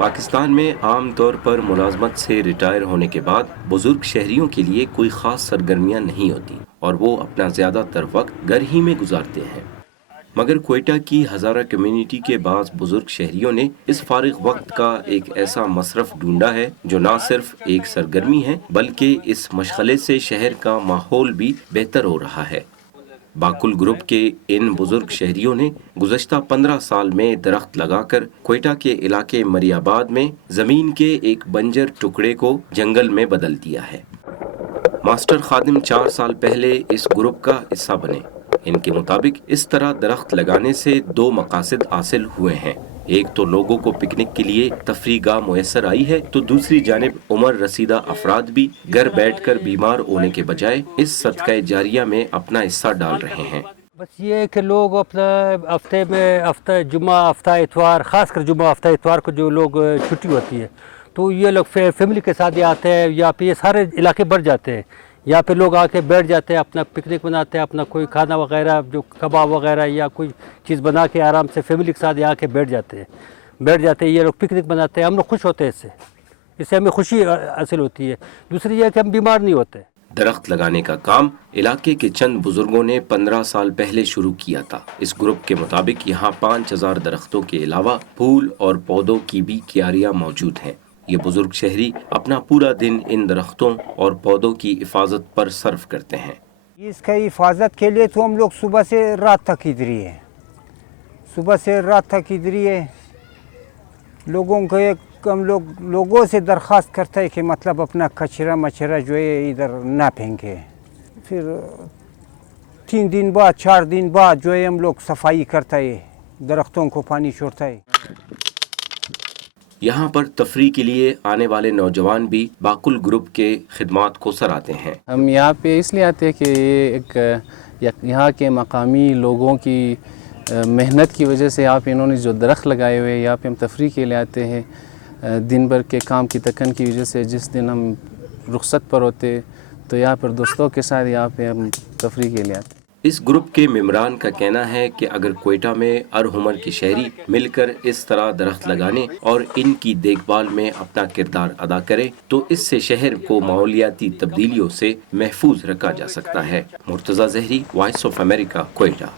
پاکستان میں عام طور پر ملازمت سے ریٹائر ہونے کے بعد بزرگ شہریوں کے لیے کوئی خاص سرگرمیاں نہیں ہوتی اور وہ اپنا زیادہ تر وقت گھر ہی میں گزارتے ہیں، مگر کوئٹہ کی ہزارہ کمیونٹی کے بعض بزرگ شہریوں نے اس فارغ وقت کا ایک ایسا مصرف ڈھونڈا ہے جو نہ صرف ایک سرگرمی ہے بلکہ اس مشغلے سے شہر کا ماحول بھی بہتر ہو رہا ہے۔ باکل گروپ کے ان بزرگ شہریوں نے گزشتہ 15 سال میں درخت لگا کر کوئٹہ کے علاقے مری آباد میں زمین کے ایک بنجر ٹکڑے کو جنگل میں بدل دیا ہے۔ ماسٹر خادم 4 سال پہلے اس گروپ کا حصہ بنے۔ ان کے مطابق اس طرح درخت لگانے سے 2 مقاصد حاصل ہوئے ہیں، ایک تو لوگوں کو پکنک کے لیے تفریح گاہ میسر آئی ہے، تو دوسری جانب عمر رسیدہ افراد بھی گھر بیٹھ کر بیمار ہونے کے بجائے اس صدقہ جاریہ میں اپنا حصہ ڈال رہے ہیں۔ بس یہ ہے کہ لوگ اپنا ہفتے میں ہفتہ جمعہ، ہفتہ اتوار، خاص کر جمعہ ہفتہ اتوار کو جو لوگ چھٹی ہوتی ہے تو یہ لوگ فیملی کے ساتھ آتے ہیں، یا پہ یہ سارے علاقے بڑھ جاتے ہیں، یا پہ لوگ آ کے بیٹھ جاتے ہیں، اپنا پکنک بناتے ہیں، اپنا کوئی کھانا وغیرہ جو کباب وغیرہ یا کوئی چیز بنا کے آرام سے فیملی کے ساتھ آ کے بیٹھ جاتے ہیں، یہ لوگ پکنک بناتے ہیں، ہم لوگ خوش ہوتے ہیں اس سے ہمیں خوشی حاصل ہوتی ہے۔ دوسری یہ ہے کہ ہم بیمار نہیں ہوتے۔ درخت لگانے کا کام علاقے کے چند بزرگوں نے 15 سال پہلے شروع کیا تھا۔ اس گروپ کے مطابق یہاں 5000 درختوں کے علاوہ پھول اور پودوں کی بھی کیاریاں موجود ہیں۔ یہ بزرگ شہری اپنا پورا دن ان درختوں اور پودوں کی حفاظت پر صرف کرتے ہیں۔ اس کا حفاظت کے لیے تو ہم لوگ صبح سے رات تک ادھر ہی ہیں، صبح سے رات تک ادھر ہی ہے۔ ہم لوگوں سے درخواست کرتا ہے کہ مطلب اپنا کچرا مچرا جو ہے ادھر نہ پھینکے، پھر 3 دن بعد 4 دن بعد جو ہے ہم لوگ صفائی کرتا ہے، درختوں کو پانی چھوڑتا ہے۔ یہاں پر تفریح کے لیے آنے والے نوجوان بھی باکل گروپ کے خدمات کو سراہتے ہیں۔ ہم یہاں پہ اس لیے آتے ہیں کہ ایک یہاں کے مقامی لوگوں کی محنت کی وجہ سے یہاں پہ انہوں نے جو درخت لگائے ہوئے ہیں، یہاں پہ ہم تفریح کے لیے آتے ہیں۔ دن بھر کے کام کی تکن کی وجہ سے جس دن ہم رخصت پر ہوتے تو یہاں پر دوستوں کے ساتھ یہاں پہ ہم تفریح کے لیے آتے ہیں۔ اس گروپ کے ممبران کا کہنا ہے کہ اگر کوئٹہ میں ہر عمر کے شہری مل کر اس طرح درخت لگانے اور ان کی دیکھ بھال میں اپنا کردار ادا کرے تو اس سے شہر کو ماحولیاتی تبدیلیوں سے محفوظ رکھا جا سکتا ہے۔ مرتضی زہری، وائس آف امریکہ، کوئٹہ۔